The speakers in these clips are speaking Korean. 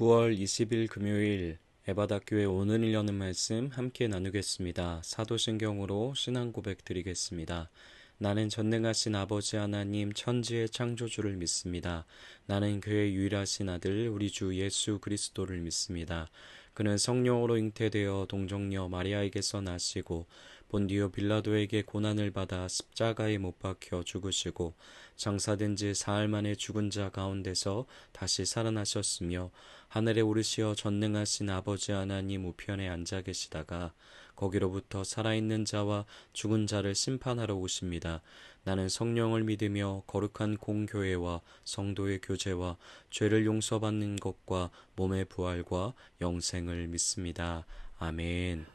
9월 20일 금요일 에바다교회 오늘 여는 말씀 함께 나누겠습니다. 사도신경으로 신앙 고백 드리겠습니다. 나는 전능하신 아버지 하나님 천지의 창조주를 믿습니다. 나는 그의 유일하신 아들 우리 주 예수 그리스도를 믿습니다. 그는 성령으로 잉태되어 동정녀 마리아에게서 나시고 본디오 빌라도에게 고난을 받아 십자가에 못 박혀 죽으시고 장사된 지 사흘 만에 죽은 자 가운데서 다시 살아나셨으며 하늘에 오르시어 전능하신 아버지 하나님 우편에 앉아 계시다가 거기로부터 살아있는 자와 죽은 자를 심판하러 오십니다. 나는 성령을 믿으며 거룩한 공교회와 성도의 교제와 죄를 용서받는 것과 몸의 부활과 영생을 믿습니다. 아멘.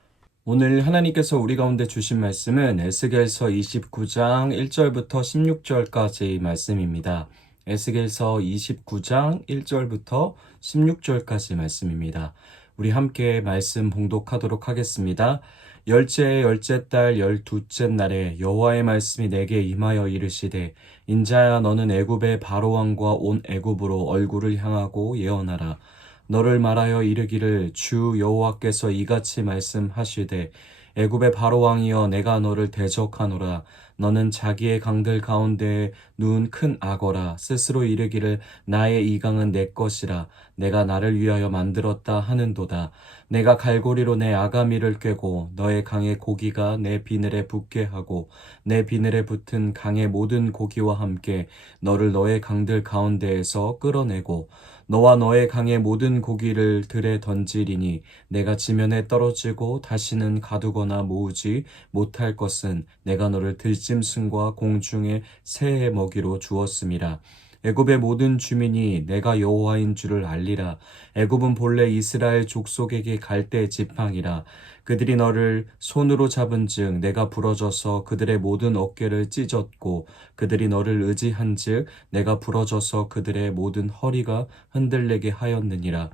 오늘 하나님께서 우리 가운데 주신 말씀은 에스겔서 29장 1절부터 16절까지 말씀입니다. 에스겔서 29장 1절부터 16절까지 말씀입니다. 우리 함께 말씀 봉독하도록 하겠습니다. 열째 달 12째 날에 여호와의 말씀이 내게 임하여 이르시되 인자야 너는 애굽의 바로왕과 온 애굽으로 얼굴을 향하고 예언하라. 너를 말하여 이르기를 주 여호와께서 이같이 말씀하시되 애굽의 바로왕이여 내가 너를 대적하노라. 너는 자기의 강들 가운데에 누운 큰 악어라. 스스로 이르기를 나의 이 강은 내 것이라. 내가 나를 위하여 만들었다 하는도다. 내가 갈고리로 내 아가미를 꿰고 너의 강의 고기가 내 비늘에 붙게 하고 내 비늘에 붙은 강의 모든 고기와 함께 너를 너의 강들 가운데에서 끌어내고 너와 너의 강의 모든 고기를 들에 던지리니 내가 지면에 떨어지고 다시는 가두거나 모으지 못할 것은 내가 너를 들짐승과 공중의 새의 먹이로 주었음이라. 애굽의 모든 주민이 내가 여호와인 줄을 알리라. 애굽은 본래 이스라엘 족속에게 갈대 지팡이라. 그들이 너를 손으로 잡은즉 내가 부러져서 그들의 모든 어깨를 찢었고 그들이 너를 의지한즉 내가 부러져서 그들의 모든 허리가 흔들리게 하였느니라.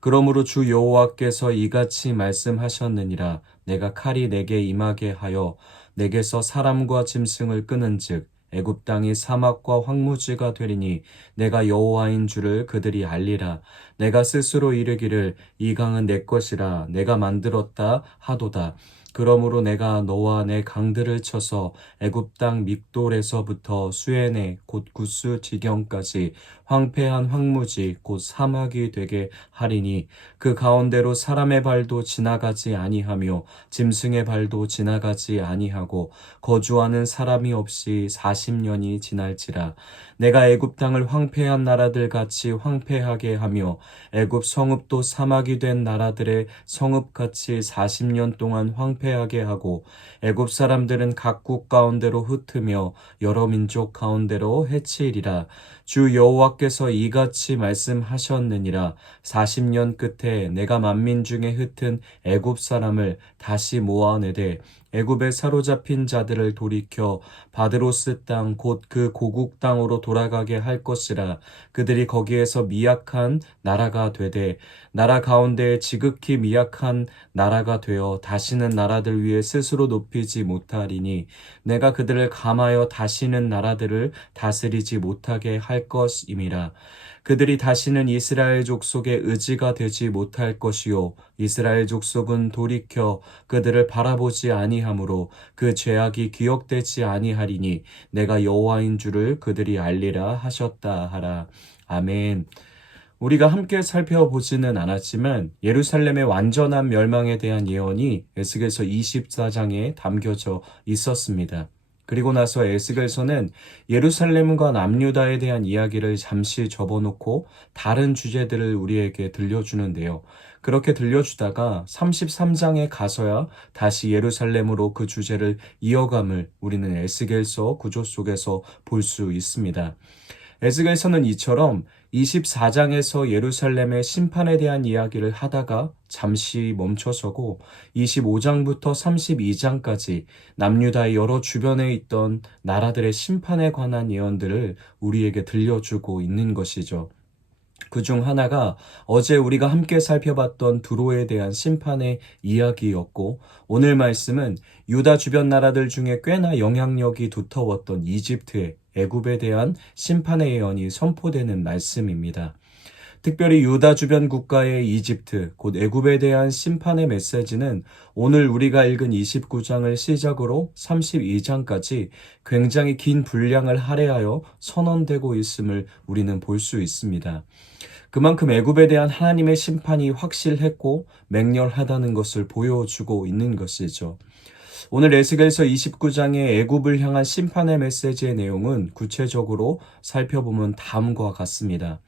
그러므로 주 여호와께서 이같이 말씀하셨느니라. 내가 칼이 내게 임하게 하여 내게서 사람과 짐승을 끄는즉 애굽 땅이 사막과 황무지가 되리니 내가 여호와인 줄을 그들이 알리라. 내가 스스로 이르기를 이 강은 내 것이라 내가 만들었다 하도다. 그러므로 내가 너와 내 강들을 쳐서 애굽 땅 믹돌에서부터 수에네 곧 구스 지경까지 황폐한 황무지 곧 사막이 되게 하리니 그 가운데로 사람의 발도 지나가지 아니하며 짐승의 발도 지나가지 아니하고 거주하는 사람이 없이 40년이 지날지라. 내가 애굽 땅을 황폐한 나라들 같이 황폐하게 하며 애굽 성읍도 사막이 된 나라들의 성읍같이 40년 동안 황폐하게 하고 애굽 사람들은 각국 가운데로 흩으며 여러 민족 가운데로 해치리라. 주 여호와께서 이같이 말씀하셨느니라. 40년 끝에 내가 만민 중에 흩은 애굽 사람을 다시 모아내되 애굽에 사로잡힌 자들을 돌이켜 바드로스 땅 곧 그 고국 땅으로 돌아가게 할 것이라. 그들이 거기에서 미약한 나라가 되되 나라 가운데 지극히 미약한 나라가 되어 다시는 나라들 위에 스스로 높이지 못하리니 내가 그들을 감하여 다시는 나라들을 다스리지 못하게 할 것임이라. 그들이 다시는 이스라엘 족속의 의지가 되지 못할 것이요 이스라엘 족속은 돌이켜 그들을 바라보지 아니하므로 그 죄악이 기억되지 아니하리니 내가 여호와인 줄을 그들이 알리라 하셨다 하라. 아멘. 우리가 함께 살펴보지는 않았지만 예루살렘의 완전한 멸망에 대한 예언이 에스겔서 24장에 담겨져 있었습니다. 그리고 나서 에스겔서는 예루살렘과 남유다에 대한 이야기를 잠시 접어놓고 다른 주제들을 우리에게 들려주는데요. 그렇게 들려주다가 33장에 가서야 다시 예루살렘으로 그 주제를 이어감을 우리는 에스겔서 구조 속에서 볼 수 있습니다. 에스겔서는 이처럼 24장에서 예루살렘의 심판에 대한 이야기를 하다가 잠시 멈춰서고 25장부터 32장까지 남유다의 여러 주변에 있던 나라들의 심판에 관한 예언들을 우리에게 들려주고 있는 것이죠. 그중 하나가 어제 우리가 함께 살펴봤던 두로에 대한 심판의 이야기였고 오늘 말씀은 유다 주변 나라들 중에 꽤나 영향력이 두터웠던 이집트의 애굽에 대한 심판의 예언이 선포되는 말씀입니다. 특별히 유다 주변 국가의 이집트, 곧 애굽에 대한 심판의 메시지는 오늘 우리가 읽은 29장을 시작으로 32장까지 굉장히 긴 분량을 할애하여 선언되고 있음을 우리는 볼 수 있습니다. 그만큼 애굽에 대한 하나님의 심판이 확실했고 맹렬하다는 것을 보여주고 있는 것이죠. 오늘 에스겔서 29장의 애굽을 향한 심판의 메시지의 내용은 구체적으로 살펴보면 다음과 같습니다.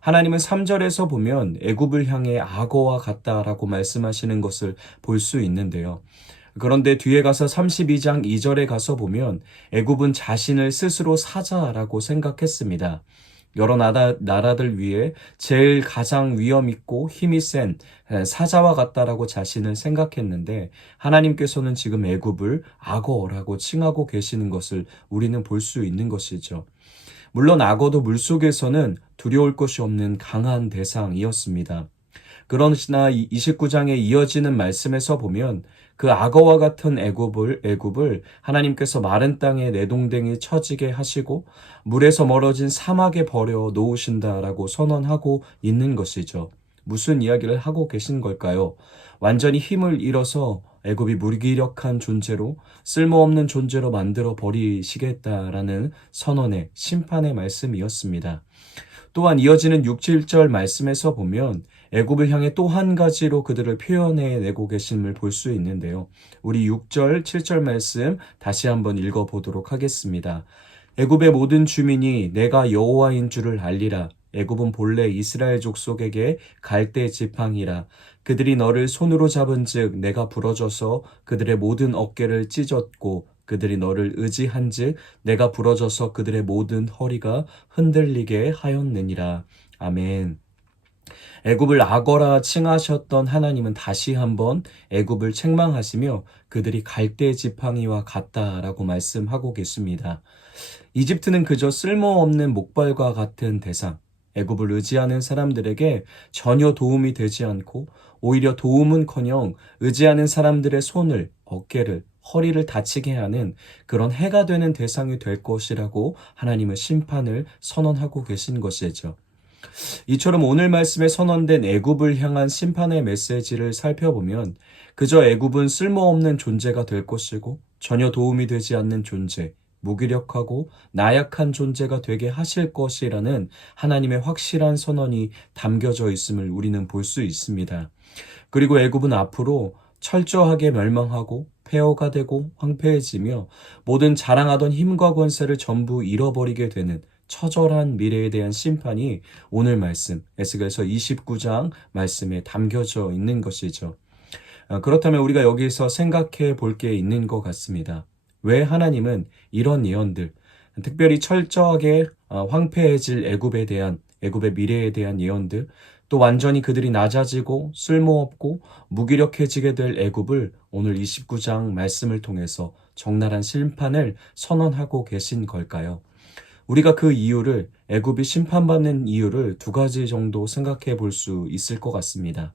하나님은 3절에서 보면 애굽을 향해 악어와 같다라고 말씀하시는 것을 볼 수 있는데요. 그런데 뒤에 가서 32장 2절에 가서 보면 애굽은 자신을 스스로 사자라고 생각했습니다. 여러 나라들 위에 제일 가장 위험 있고 힘이 센 사자와 같다라고 자신을 생각했는데 하나님께서는 지금 애굽을 악어라고 칭하고 계시는 것을 우리는 볼 수 있는 것이죠. 물론 악어도 물속에서는 두려울 것이 없는 강한 대상이었습니다. 그러나 29장에 이어지는 말씀에서 보면 그 악어와 같은 애굽을 하나님께서 마른 땅에 내동댕이 처지게 하시고 물에서 멀어진 사막에 버려 놓으신다라고 선언하고 있는 것이죠. 무슨 이야기를 하고 계신 걸까요? 완전히 힘을 잃어서 애굽이 무기력한 존재로 쓸모없는 존재로 만들어 버리시겠다라는 선언의 심판의 말씀이었습니다. 또한 이어지는 6, 7절 말씀에서 보면 애굽을 향해 또 한 가지로 그들을 표현해내고 계심을 볼 수 있는데요. 우리 6절, 7절 말씀 다시 한번 읽어보도록 하겠습니다. 애굽의 모든 주민이 내가 여호와인 줄을 알리라. 애굽은 본래 이스라엘 족속에게 갈대 지팡이라. 그들이 너를 손으로 잡은즉 내가 부러져서 그들의 모든 어깨를 찢었고 그들이 너를 의지한즉 내가 부러져서 그들의 모든 허리가 흔들리게 하였느니라. 아멘. 애굽을 악어라 칭하셨던 하나님은 다시 한번 애굽을 책망하시며 그들이 갈대 지팡이와 같다라고 말씀하고 계십니다. 이집트는 그저 쓸모없는 목발과 같은 대상, 애굽을 의지하는 사람들에게 전혀 도움이 되지 않고 오히려 도움은커녕 의지하는 사람들의 손을, 어깨를, 허리를 다치게 하는 그런 해가 되는 대상이 될 것이라고 하나님은 심판을 선언하고 계신 것이죠. 이처럼 오늘 말씀에 선언된 애굽을 향한 심판의 메시지를 살펴보면 그저 애굽은 쓸모없는 존재가 될 것이고 전혀 도움이 되지 않는 존재, 무기력하고 나약한 존재가 되게 하실 것이라는 하나님의 확실한 선언이 담겨져 있음을 우리는 볼 수 있습니다. 그리고 애굽은 앞으로 철저하게 멸망하고 폐허가 되고 황폐해지며 모든 자랑하던 힘과 권세를 전부 잃어버리게 되는 처절한 미래에 대한 심판이 오늘 말씀 에스겔서 29장 말씀에 담겨져 있는 것이죠. 그렇다면 우리가 여기서 생각해 볼 게 있는 것 같습니다. 왜 하나님은 이런 예언들, 특별히 철저하게 황폐해질 애굽의 미래에 대한 예언들, 또 완전히 그들이 낮아지고 쓸모없고 무기력해지게 될 애굽을 오늘 29장 말씀을 통해서 적나라한 심판을 선언하고 계신 걸까요? 우리가 그 이유를 애굽이 심판받는 이유를 두 가지 정도 생각해 볼 수 있을 것 같습니다.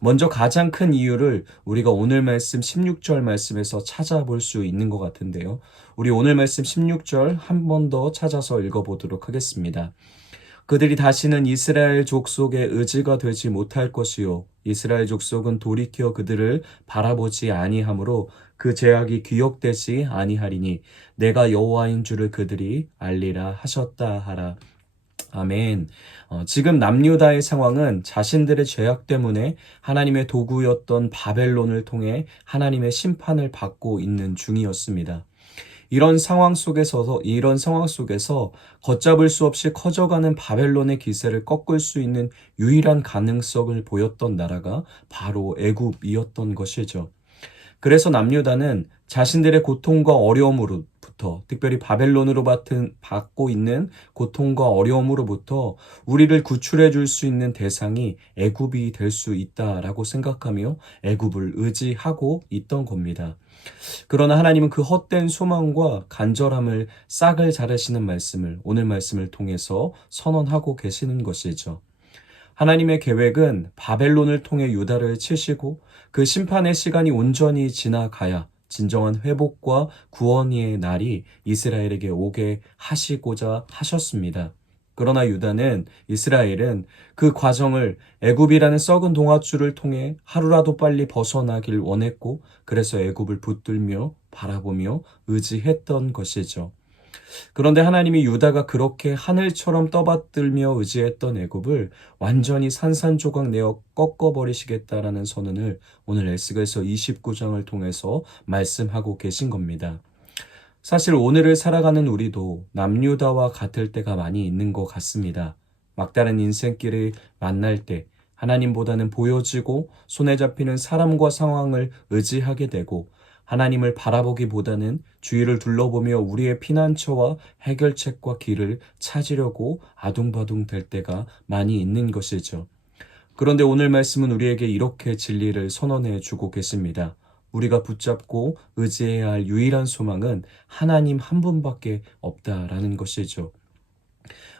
먼저 가장 큰 이유를 우리가 오늘 말씀 16절 말씀에서 찾아볼 수 있는 것 같은데요. 우리 오늘 말씀 16절 한 번 더 찾아서 읽어보도록 하겠습니다. 그들이 다시는 이스라엘 족속의 의지가 되지 못할 것이요 이스라엘 족속은 돌이켜 그들을 바라보지 아니하므로 그 죄악이 기억되지 아니하리니 내가 여호와인 줄을 그들이 알리라 하셨다 하라. 아멘. 지금 남유다의 상황은 자신들의 죄악 때문에 하나님의 도구였던 바벨론을 통해 하나님의 심판을 받고 있는 중이었습니다. 이런 상황 속에서 걷잡을 수 없이 커져가는 바벨론의 기세를 꺾을 수 있는 유일한 가능성을 보였던 나라가 바로 애굽이었던 것이죠. 그래서 남유다는 자신들의 고통과 어려움으로부터, 특별히 바벨론으로 받고 있는 고통과 어려움으로부터 우리를 구출해 줄 수 있는 대상이 애굽이 될 수 있다라고 생각하며 애굽을 의지하고 있던 겁니다. 그러나 하나님은 그 헛된 소망과 간절함을 싹을 자르시는 말씀을 오늘 말씀을 통해서 선언하고 계시는 것이죠. 하나님의 계획은 바벨론을 통해 유다를 치시고 그 심판의 시간이 온전히 지나가야 진정한 회복과 구원의 날이 이스라엘에게 오게 하시고자 하셨습니다. 그러나 이스라엘은 그 과정을 애굽이라는 썩은 동아줄을 통해 하루라도 빨리 벗어나길 원했고 그래서 애굽을 붙들며 바라보며 의지했던 것이죠. 그런데 하나님이 유다가 그렇게 하늘처럼 떠받들며 의지했던 애굽을 완전히 산산조각 내어 꺾어버리시겠다라는 선언을 오늘 에스겔서 29장을 통해서 말씀하고 계신 겁니다. 사실 오늘을 살아가는 우리도 남유다와 같을 때가 많이 있는 것 같습니다. 막다른 인생길을 만날 때 하나님보다는 보여지고 손에 잡히는 사람과 상황을 의지하게 되고 하나님을 바라보기보다는 주위를 둘러보며 우리의 피난처와 해결책과 길을 찾으려고 아둥바둥 될 때가 많이 있는 것이죠. 그런데 오늘 말씀은 우리에게 이렇게 진리를 선언해 주고 계십니다. 우리가 붙잡고 의지해야 할 유일한 소망은 하나님 한 분밖에 없다라는 것이죠.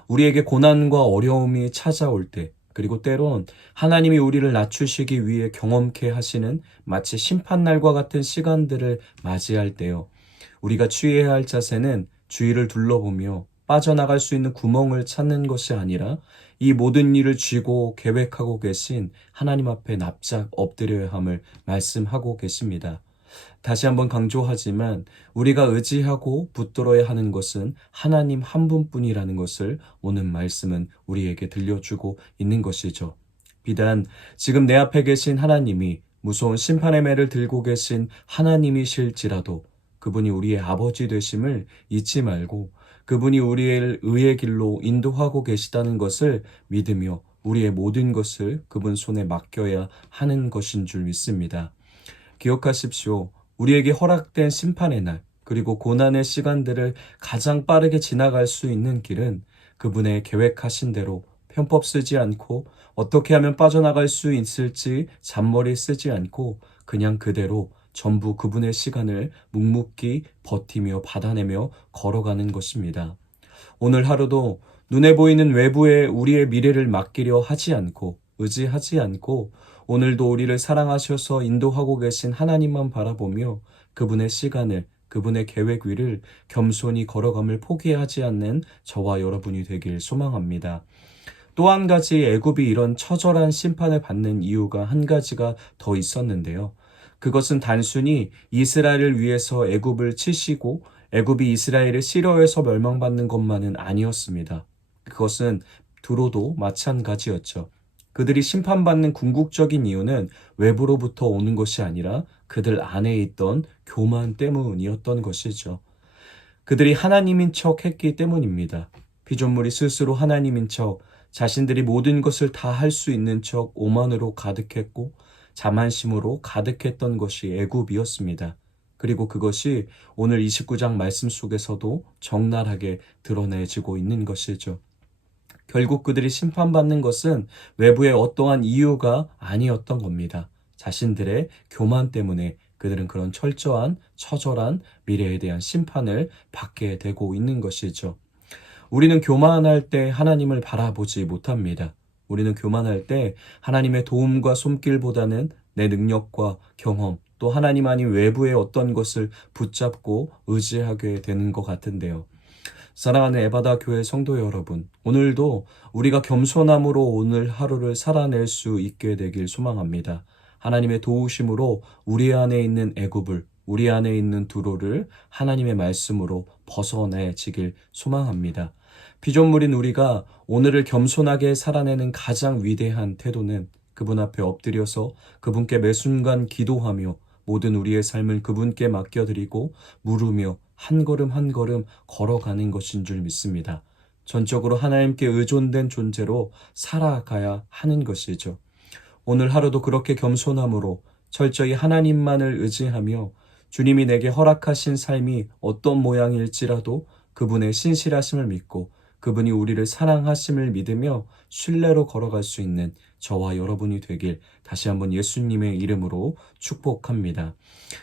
우리에게 고난과 어려움이 찾아올 때, 그리고 때론 하나님이 우리를 낮추시기 위해 경험케 하시는 마치 심판날과 같은 시간들을 맞이할 때요. 우리가 취해야 할 자세는 주위를 둘러보며 빠져나갈 수 있는 구멍을 찾는 것이 아니라 이 모든 일을 쥐고 계획하고 계신 하나님 앞에 납작 엎드려야 함을 말씀하고 계십니다. 다시 한번 강조하지만 우리가 의지하고 붙들어야 하는 것은 하나님 한 분뿐이라는 것을 오늘 말씀은 우리에게 들려주고 있는 것이죠. 비단 지금 내 앞에 계신 하나님이 무서운 심판의 매를 들고 계신 하나님이실지라도 그분이 우리의 아버지 되심을 잊지 말고 그분이 우리의 의의 길로 인도하고 계시다는 것을 믿으며 우리의 모든 것을 그분 손에 맡겨야 하는 것인 줄 믿습니다. 기억하십시오. 우리에게 허락된 심판의 날, 그리고 고난의 시간들을 가장 빠르게 지나갈 수 있는 길은 그분의 계획하신 대로 편법 쓰지 않고 어떻게 하면 빠져나갈 수 있을지 잔머리 쓰지 않고 그냥 그대로 전부 그분의 시간을 묵묵히 버티며 받아내며 걸어가는 것입니다. 오늘 하루도 눈에 보이는 외부에 우리의 미래를 맡기려 하지 않고 의지하지 않고 오늘도 우리를 사랑하셔서 인도하고 계신 하나님만 바라보며 그분의 시간을 그분의 계획 위를 겸손히 걸어감을 포기하지 않는 저와 여러분이 되길 소망합니다. 또 한 가지 애굽이 이런 처절한 심판을 받는 이유가 한 가지가 더 있었는데요. 그것은 단순히 이스라엘을 위해서 애굽을 치시고 애굽이 이스라엘을 싫어해서 멸망받는 것만은 아니었습니다. 그것은 두로도 마찬가지였죠. 그들이 심판받는 궁극적인 이유는 외부로부터 오는 것이 아니라 그들 안에 있던 교만 때문이었던 것이죠. 그들이 하나님인 척 했기 때문입니다. 피조물이 스스로 하나님인 척, 자신들이 모든 것을 다 할 수 있는 척 오만으로 가득했고 자만심으로 가득했던 것이 애굽이었습니다. 그리고 그것이 오늘 29장 말씀 속에서도 적나라하게 드러내지고 있는 것이죠. 결국 그들이 심판받는 것은 외부의 어떠한 이유가 아니었던 겁니다. 자신들의 교만 때문에 그들은 그런 철저한, 처절한 미래에 대한 심판을 받게 되고 있는 것이죠. 우리는 교만할 때 하나님을 바라보지 못합니다. 우리는 교만할 때 하나님의 도움과 손길보다는 내 능력과 경험, 또 하나님 아닌 외부의 어떤 것을 붙잡고 의지하게 되는 것 같은데요. 사랑하는 에바다 교회 성도 여러분, 오늘도 우리가 겸손함으로 오늘 하루를 살아낼 수 있게 되길 소망합니다. 하나님의 도우심으로 우리 안에 있는 애굽을, 우리 안에 있는 두로를 하나님의 말씀으로 벗어내지길 소망합니다. 피조물인 우리가 오늘을 겸손하게 살아내는 가장 위대한 태도는 그분 앞에 엎드려서 그분께 매 순간 기도하며 모든 우리의 삶을 그분께 맡겨드리고 물으며 한 걸음 한 걸음 걸어가는 것인 줄 믿습니다. 전적으로 하나님께 의존된 존재로 살아가야 하는 것이죠. 오늘 하루도 그렇게 겸손함으로 철저히 하나님만을 의지하며 주님이 내게 허락하신 삶이 어떤 모양일지라도 그분의 신실하심을 믿고 그분이 우리를 사랑하심을 믿으며 신뢰로 걸어갈 수 있는 저와 여러분이 되길 다시 한번 예수님의 이름으로 축복합니다.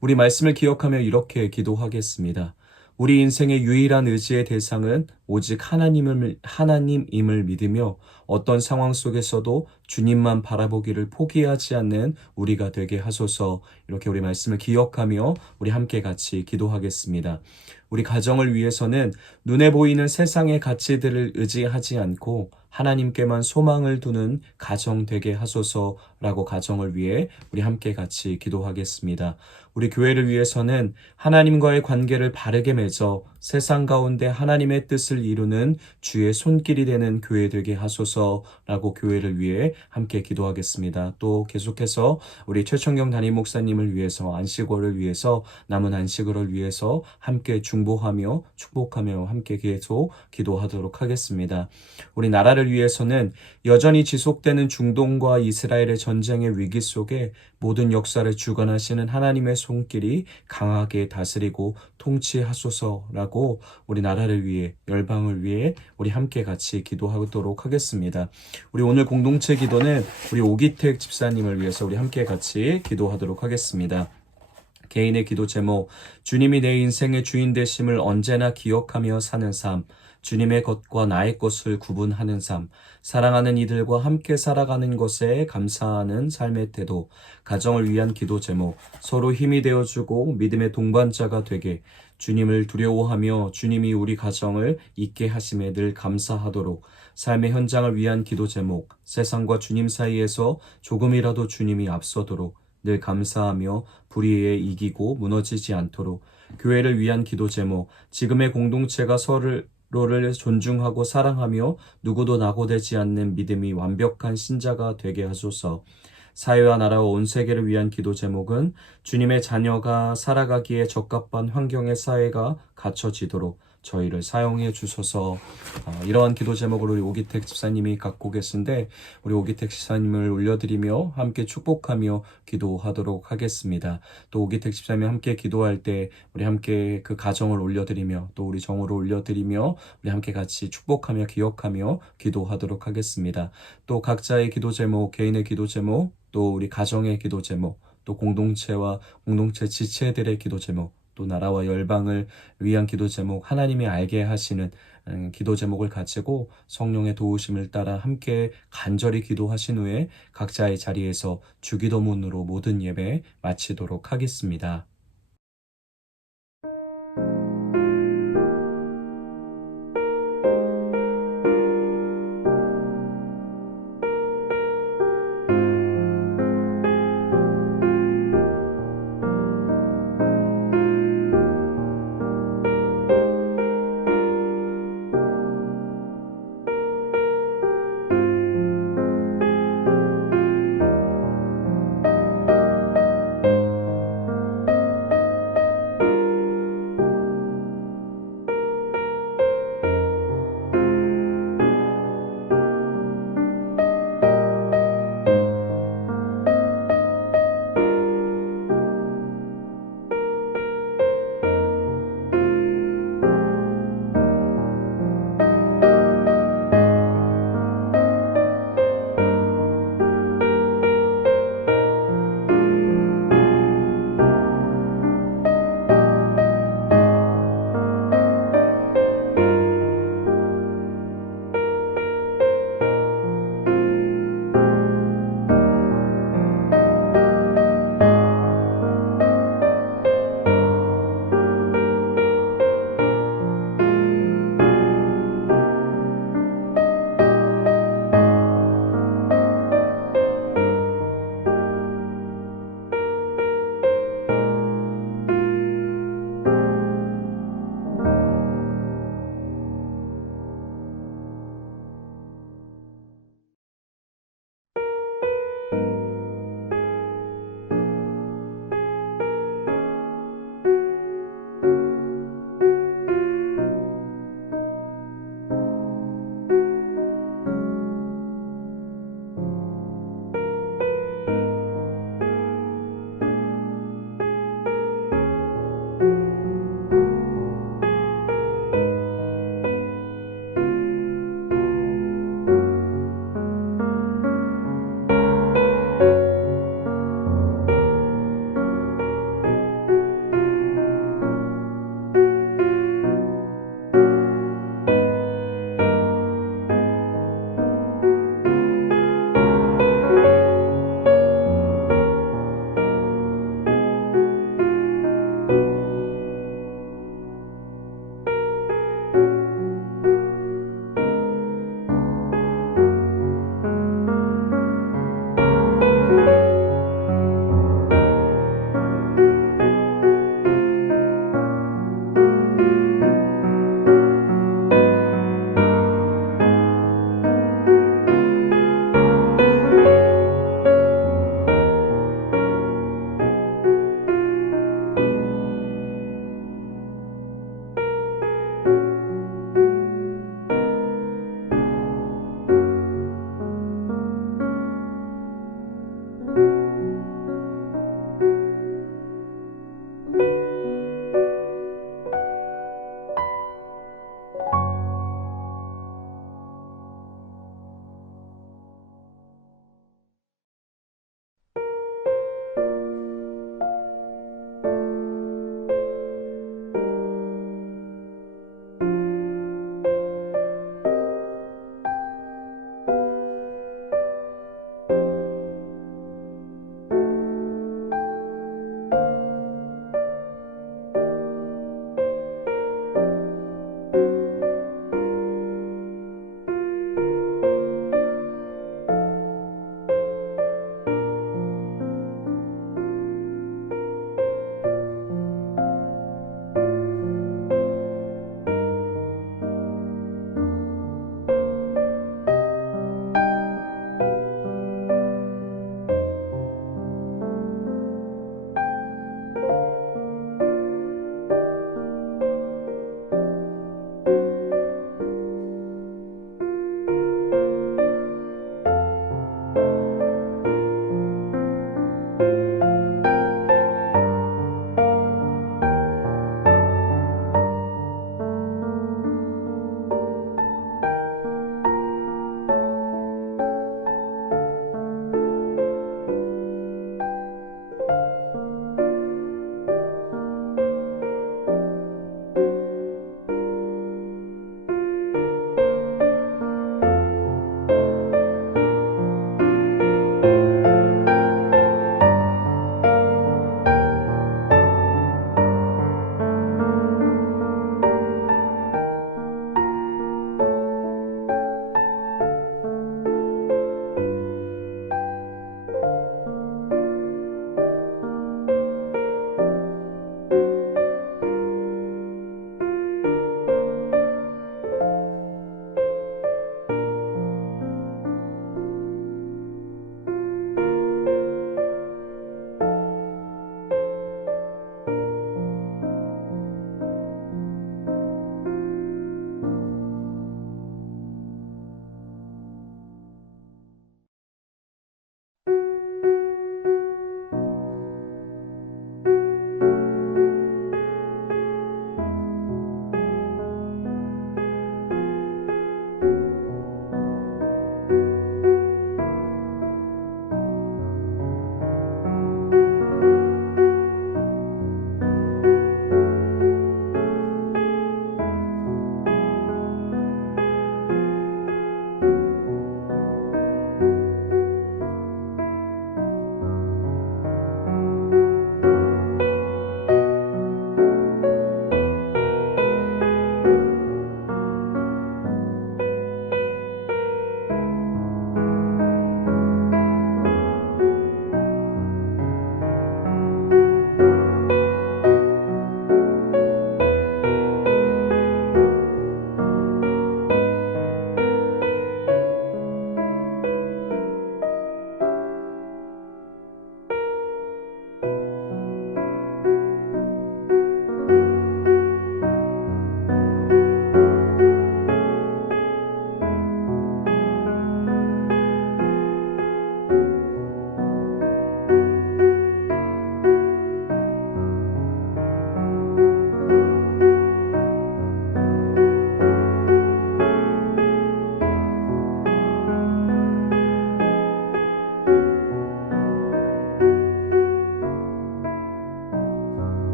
우리 말씀을 기억하며 이렇게 기도하겠습니다. 우리 인생의 유일한 의지의 대상은 오직 하나님임을 믿으며 어떤 상황 속에서도 주님만 바라보기를 포기하지 않는 우리가 되게 하소서. 이렇게 우리 말씀을 기억하며 우리 함께 같이 기도하겠습니다. 우리 가정을 위해서는 눈에 보이는 세상의 가치들을 의지하지 않고 하나님께만 소망을 두는 가정 되게 하소서라고 가정을 위해 우리 함께 같이 기도하겠습니다. 우리 교회를 위해서는 하나님과의 관계를 바르게 맺어 세상 가운데 하나님의 뜻을 이루는 주의 손길이 되는 교회 되게 하소서라고 교회를 위해 함께 기도하겠습니다. 또 계속해서 우리 최청경 담임 목사님을 위해서 안식월을 위해서 남은 안식월을 위해서 함께 중보하며 축복하며 함께 계속 기도하도록 하겠습니다. 우리 나라를 위해서는 여전히 지속되는 중동과 이스라엘의 전쟁의 위기 속에 모든 역사를 주관하시는 하나님의 손길이 강하게 다스리고 통치하소서라고 우리 나라를 위해 열방을 위해 우리 함께 같이 기도하도록 하겠습니다. 우리 오늘 공동체 기도는 우리 오기택 집사님을 위해서 우리 함께 같이 기도하도록 하겠습니다. 개인의 기도 제목, 주님이 내 인생의 주인 되심을 언제나 기억하며 사는 삶, 주님의 것과 나의 것을 구분하는 삶, 사랑하는 이들과 함께 살아가는 것에 감사하는 삶의 태도, 가정을 위한 기도 제목, 서로 힘이 되어주고 믿음의 동반자가 되게 주님을 두려워하며 주님이 우리 가정을 있게 하심에 늘 감사하도록, 삶의 현장을 위한 기도 제목, 세상과 주님 사이에서 조금이라도 주님이 앞서도록 늘 감사하며 불의에 이기고 무너지지 않도록, 교회를 위한 기도 제목, 지금의 공동체가 서로를 존중하고 사랑하며 누구도 낙오되지 않는 믿음이 완벽한 신자가 되게 하소서. 사회와 나라와 온 세계를 위한 기도 제목은 주님의 자녀가 살아가기에 적합한 환경의 사회가 갖춰지도록 저희를 사용해 주소서. 이러한 기도 제목을 우리 오기택 집사님이 갖고 계신데 우리 오기택 집사님을 올려드리며 함께 축복하며 기도하도록 하겠습니다. 또 오기택 집사님이 함께 기도할 때 우리 함께 그 가정을 올려드리며 또 우리 정으로 올려드리며 우리 함께 같이 축복하며 기억하며 기도하도록 하겠습니다. 또 각자의 기도 제목, 개인의 기도 제목, 또 우리 가정의 기도 제목, 또 공동체와 공동체 지체들의 기도 제목, 또 나라와 열방을 위한 기도 제목, 하나님이 알게 하시는 기도 제목을 가지고 성령의 도우심을 따라 함께 간절히 기도하신 후에 각자의 자리에서 주기도문으로 모든 예배 마치도록 하겠습니다.